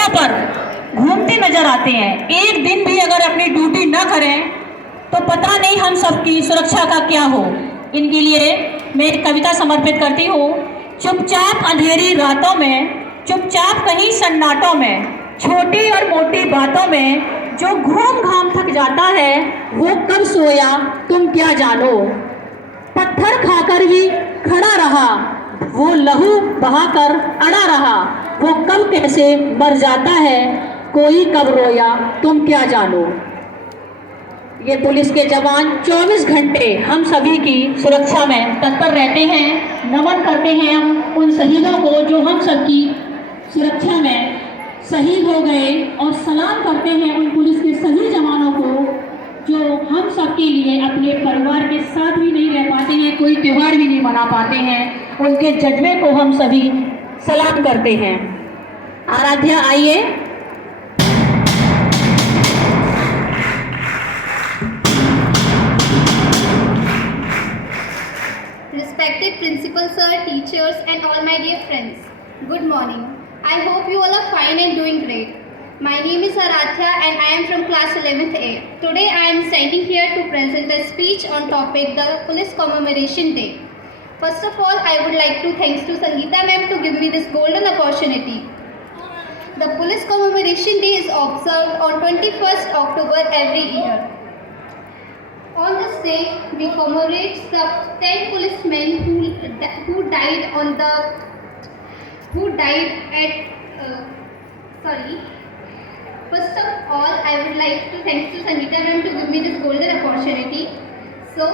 समय पर घूमते नजर आते हैं। एक दिन भी अगर अपनी ड्यूटी न करें तो पता नहीं हम सबकी सुरक्षा का क्या हो। इनके लिए मैं एक कविता समर्पित करती हूँ। चुपचाप अंधेरी रातों में, चुपचाप कहीं सन्नाटों में, छोटी और मोटी बातों में जो घूम घाम थक जाता है वो कब सोया तुम क्या जानो। पत्थर खाकर भी खड़ा रहा, वो लहू बहाकर अड़ा रहा, वो कब कैसे मर जाता है, कोई कब रोया तुम क्या जानो। ये पुलिस के जवान 24 घंटे हम सभी की सुरक्षा में तत्पर रहते हैं। नमन करते हैं हम उन शहीदों को जो हम सबकी सुरक्षा में शहीद हो गए, और सलाम करते हैं उन पुलिस के सभी जवानों को जो हम सबके लिए अपने परिवार के साथ भी नहीं रह पाते हैं, कोई त्योहार भी नहीं मना पाते हैं। उनके जज्बे को हम सभी सलाम करते हैं। आराध्या आइए। Respected Principal Sir, teachers and all my dear friends, good morning. I hope you all are fine and doing great. My name is Aradhya and I am from class 11th A. Today I am standing here to present a speech on topic the Police Commemoration Day. First of all, I would like to thanks to Sangeeta ma'am to give me this golden opportunity. The Police Commemoration Day is observed on 21st October every year. On this day, we commemorate the 10 policemen who died at First of all, I would like to thanks to Sangeeta ma'am to give me this golden opportunity. So,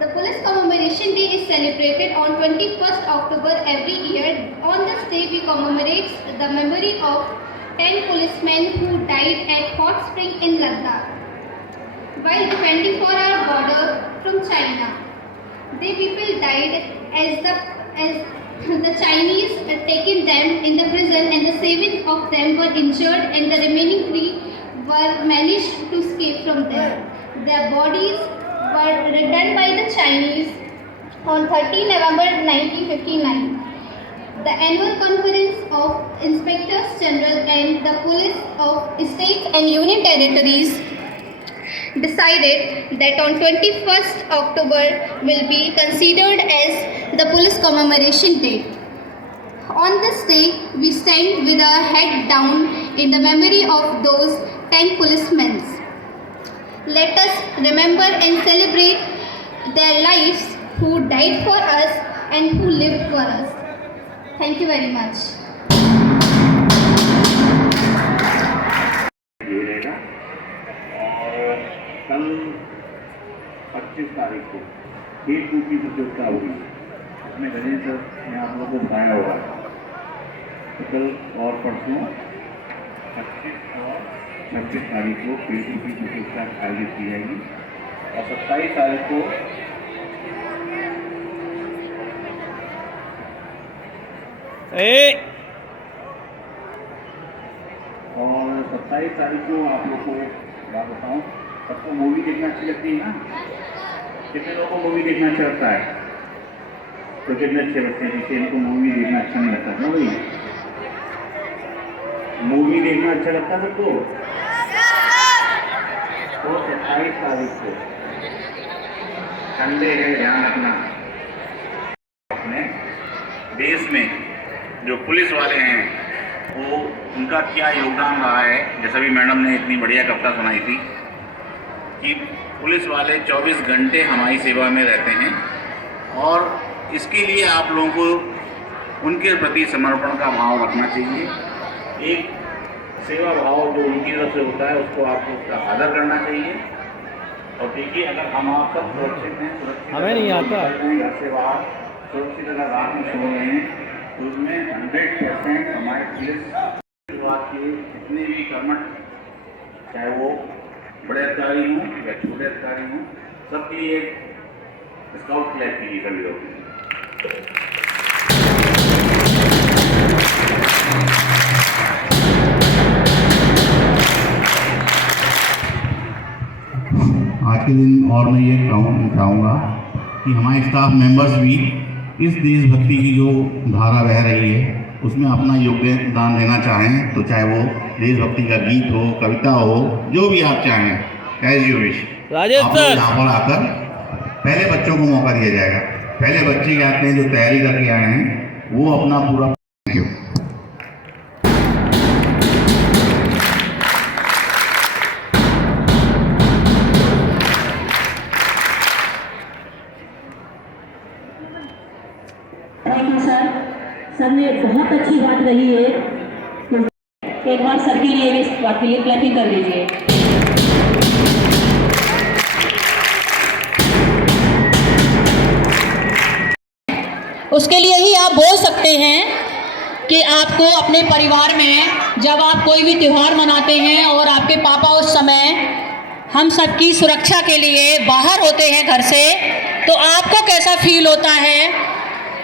the Police Commemoration Day is celebrated on 21st October every year. On this day, we commemorate the memory of 10 policemen who died at Hot Spring in Ladakh while defending for our border from China. They people died as the Chinese had taken them in the prison, and the 7 of them were injured and the remaining 3 were managed to escape from there. Their bodies were returned by the Chinese on 13 November 1959. The annual conference of Inspectors General and the Police of States and Union Territories decided that on 21st October will be considered as the Police Commemoration Day. On this day, we stand with our head down in the memory of those 10 policemen. Let us remember and celebrate their lives who died for us and who lived for us. Thank you very much. कल 25 तारीख को खेल कूद की प्रतियोगिता होगी, इसमें Ganesh sir ने आप लोगों को बताया होगा। तो कल और परसों 25 और 26 तारीख को खेल कूद की प्रतियोगिता आयोजित की जाएगी, और 27 तारीख को आप लोग को बात बताऊँ, सबको मूवी देखना अच्छी लगती है ना? कितने लोगों को मूवी देखना अच्छा लगता है? तो कितने अच्छे बच्चे हैं जिसे इनको मूवी देखना अच्छा नहीं लगता ना भाई? मूवी देखना अच्छा लगता है सबको? तो 27 तारीख को संडे है, ध्यान रखना। अपने देश में जो पुलिस वाले हैं वो उनका क्या योगदान रहा है, जैसा भी मैडम ने इतनी बढ़िया कविता सुनाई थी कि पुलिस वाले 24 घंटे हमारी सेवा में रहते हैं, और इसके लिए आप लोगों को उनके प्रति समर्पण का भाव रखना चाहिए। एक सेवा भाव जो उनकी तरफ से होता है उसको आपको उसका आदर करना चाहिए। और देखिए, अगर हम आप सब सुरक्षित हैं, सुरक्षित हमें नहीं आता घर से बाहर सुरक्षित अगर रात में सो रहे हैं, तो उसमें 100% हमारे पुलिस विभाग के जितने भी कर्मठ, चाहे वो बड़े अधिकारी हों या छोटे अधिकारी हों, सबके लिए स्काउट क्लैप कीजिए सभी लोग। आज के दिन और मैं ये चाहूँगा कि हमारे स्टाफ मेंबर्स भी इस देशभक्ति की जो धारा बह रही है उसमें अपना योगदान देना चाहें तो चाहे वो देशभक्ति का गीत हो, कविता हो, जो भी आप चाहें, एज यू विश। राजेश आप सर। लोग यहाँ पर आकर पहले बच्चों को मौका दिया जाएगा। पहले बच्चे क्या आते हैं जो तैयारी करके आए हैं वो अपना पूरा थैंक यू सर। सर ने बहुत अच्छी बात कही है। एक बार सर के लिए इस बात के लिए क्लैपिंग कर दीजिए। उसके लिए ही आप बोल सकते हैं कि आपको अपने परिवार में जब आप कोई भी त्यौहार मनाते हैं और आपके पापा उस समय हम सबकी सुरक्षा के लिए बाहर होते हैं घर से, तो आपको कैसा फील होता है?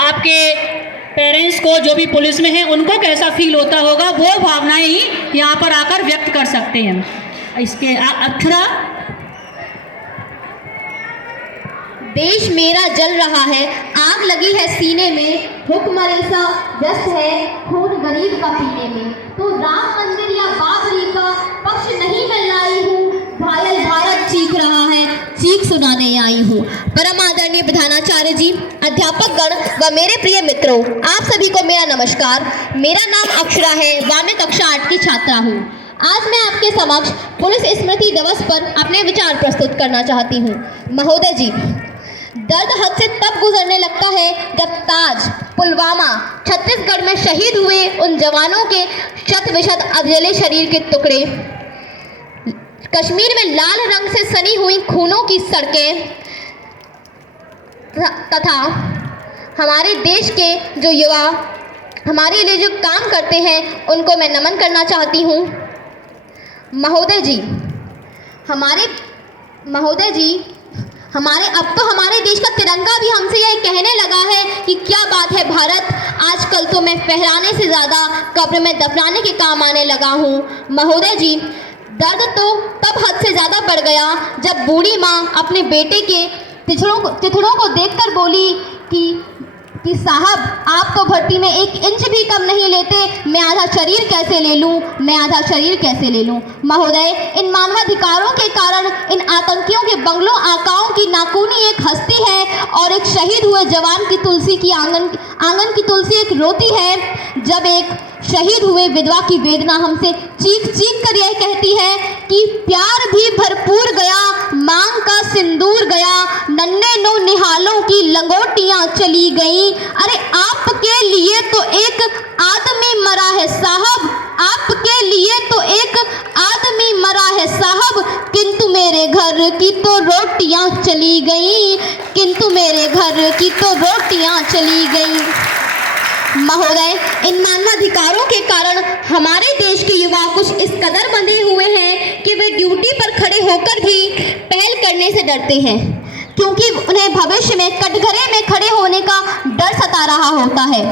आपके पेरेंट्स को जो भी पुलिस में हैं उनको कैसा फील होता होगा? वो भावनाएं ही यहाँ पर आकर व्यक्त कर सकते हैं। इसके अक्षरा। देश मेरा जल रहा है, आग लगी है सीने में, भूखमरी सा व्यस्त है खून गरीब का पीने में। तो राम मंदिर या बाबरी का पक्ष नहीं मैं लाई हूँ, घायल भारत चीख रहा है, चीख सुनाने आई हूँ। परम आदरणीय प्रधानाचार्य जी, अध्यापक गण व मेरे प्रिय मित्रों, आप सभी को मेरा नमस्कार। मेरा नाम अक्षरा है, वाणिज्य कक्षा 8 की छात्रा हूँ। आज मैं आपके समक्ष पुलिस स्मृति दिवस पर अपने विचार प्रस्तुत करना चाहती हूँ। महोदय जी, दर्द हद से तब गुजरने लगता है जब ताज, पुलवामा, छत्तीसगढ़ में शहीद हुए उन जवानों के शत विशत अधजले शरीर के टुकड़े, कश्मीर में लाल रंग से सनी हुई खूनों की सड़कें तथा हमारे देश के जो युवा हमारे लिए जो काम करते हैं उनको मैं नमन करना चाहती हूँ। महोदय जी, अब तो हमारे देश का तिरंगा भी हमसे यह कहने लगा है कि क्या बात है भारत, आजकल तो मैं फहराने से ज़्यादा कब्र में दफनाने के काम आने लगा हूँ। महोदय जी, दर्द तो तब हद से ज़्यादा बढ़ गया जब बूढ़ी माँ अपने बेटे के चिथड़ों को देखकर बोली कि साहब, आप तो भर्ती में 1 इंच भी कम नहीं लेते, मैं आधा शरीर कैसे ले लूं। महोदय, इन मानवाधिकारों के कारण इन आतंकियों के बंगलों आकाओं की नाकूनी एक हस्ती है और एक शहीद हुए जवान की तुलसी की आंगन की तुलसी एक रोती है। जब एक शहीद हुए विधवा की वेदना हमसे चीख कर यह कहती है कि प्यार भी भरपूर गया, मांग का सिंदूर गया, नन्हे नो निहालों की लंगोटियां चली गईं। अरे आपके लिए तो एक आदमी मरा है साहब, आपके लिए तो एक आदमी मरा है साहब, किंतु मेरे घर की तो रोटियां चली गईं, महोदय, इन मानवाधिकारों के कारण हमारे देश के युवा कुछ इस कदर बंधे हुए हैं कि वे ड्यूटी पर खड़े होकर भी पहल करने से डरते हैं, क्योंकि उन्हें भविष्य में कटघरे में खड़े होने का डर सता रहा होता है।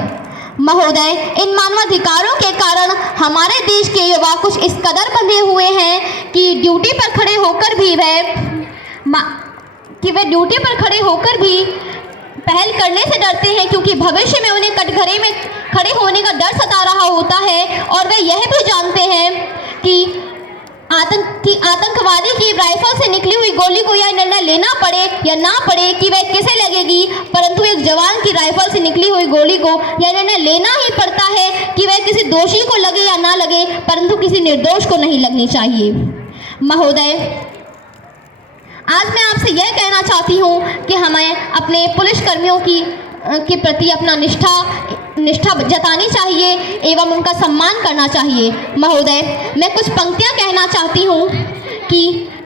महोदय, इन मानवाधिकारों के कारण हमारे देश के युवा कुछ इस कदर बंधे हुए हैं कि ड्यूटी पर खड़े होकर भी पहल करने से डरते हैं, क्योंकि भविष्य में उन्हें कटघरे में खड़े होने का डर सता रहा होता है। और वे यह भी जानते हैं कि आतंकवादी की राइफल से निकली हुई गोली को यह निर्णय लेना पड़े या ना पड़े कि वह किसे लगेगी, परंतु एक जवान की राइफल से निकली हुई गोली को यह निर्णय लेना ही पड़ता है कि वह किसी दोषी को लगे या ना लगे, परंतु किसी निर्दोष को नहीं लगनी चाहिए। महोदय, आज मैं आपसे यह कहना चाहती हूँ कि हमें अपने पुलिसकर्मियों के प्रति अपना निष्ठा जतानी चाहिए एवं उनका सम्मान करना चाहिए। महोदय, मैं कुछ पंक्तियाँ कहना चाहती हूँ कि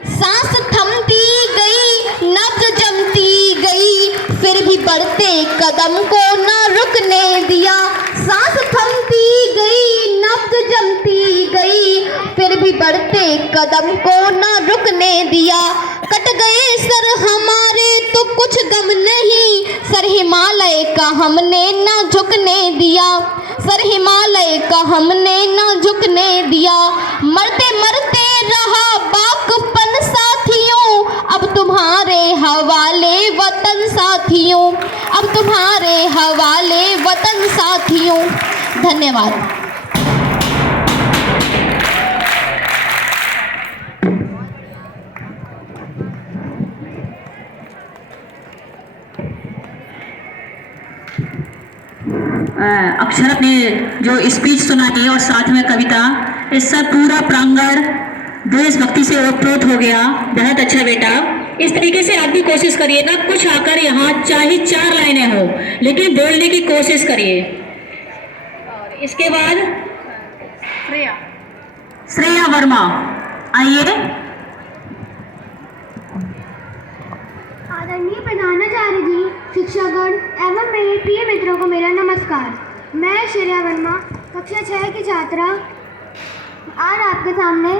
सांस थमती गई, नब्ज जमती गई, फिर भी बढ़ते कदम को न रुकने दिया। सांस थमती गई, नब्ज जमती गई, फिर भी बढ़ते कदम को न रुकने दिया। कट गए सर हमारे तो कुछ गम नहीं, सर हिमालय का हमने न झुकने दिया, सर हिमालय का हमने न झुकने दिया। मरते मरते रहा बाकपन साथियों, अब तुम्हारे हवाले वतन साथियों, अब तुम्हारे हवाले वतन साथियों। धन्यवाद। अक्षरक ने जो स्पीच सुनाई और साथ में कविता, इससे पूरा प्रांगण देशभक्ति से ओतप्रोत हो गया। बहुत अच्छा बेटा, इस तरीके से आप भी कोशिश करिए ना, कुछ आकर यहाँ चाहे 4 लाइनें हो लेकिन बोलने की कोशिश करिए। और इसके बाद श्रेया वर्मा आइए। आदरणीय प्रधानाचार्य जी, शिक्षकगण एवं मेरे प्रिय मित्रों को मेरा नमस्कार। मैं श्रेया वर्मा, कक्षा 6 की छात्रा, आज आपके सामने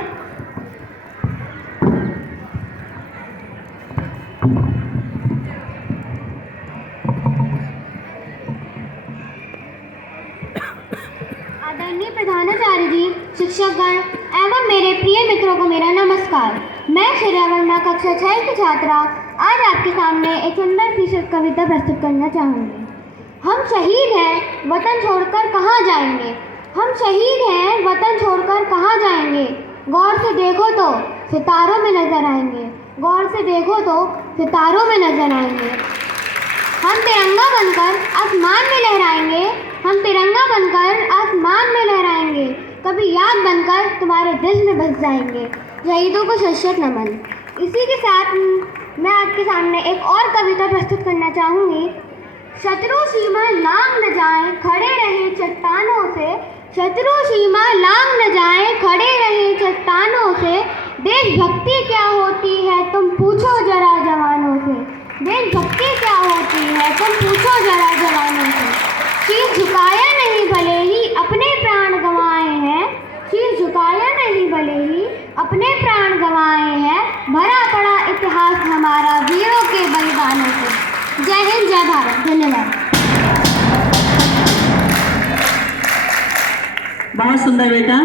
आदरणीय प्रधानाचार्य जी, शिक्षकगण एवं मेरे प्रिय मित्रों को मेरा नमस्कार। मैं श्रेया वर्मा, कक्षा 6 की छात्रा, आज आपके सामने एक सुंदर सी कविता प्रस्तुत करना चाहूँगी। हम शहीद हैं, वतन छोड़कर कहाँ जाएंगे। हम शहीद हैं, वतन छोड़कर कहाँ जाएंगे। गौर से देखो तो सितारों में नजर आएंगे। गौर से देखो तो सितारों में नजर आएंगे। हम तिरंगा बनकर आसमान में लहराएंगे। हम तिरंगा बनकर आसमान में लहराएंगे। कभी याद बनकर तुम्हारे दिल में बस जाएंगे। शहीदों को शत-शत नमन। इसी के साथ मैं आपके सामने एक और कविता प्रस्तुत करना चाहूँगी। शत्रु सीमा लांघ न जाए, खड़े रहे चट्टानों से। शत्रु सीमा लांघ न जाए, खड़े रहे चट्टानों से। देशभक्ति क्या होती है तुम पूछो जरा जवानों से। देशभक्ति क्या होती है तुम पूछो जरा जवानों से। शीश झुकाया नहीं भले ही अपने प्राण गंवाए हैं। शीश झुकाया नहीं भले ही अपने प्राण गंवाए हैं। भरा पड़ा इतिहास हमारा वीरों के बलिदानों से। जय हिंद, जय भारत। धन्यवाद। बहुत सुंदर बेटा।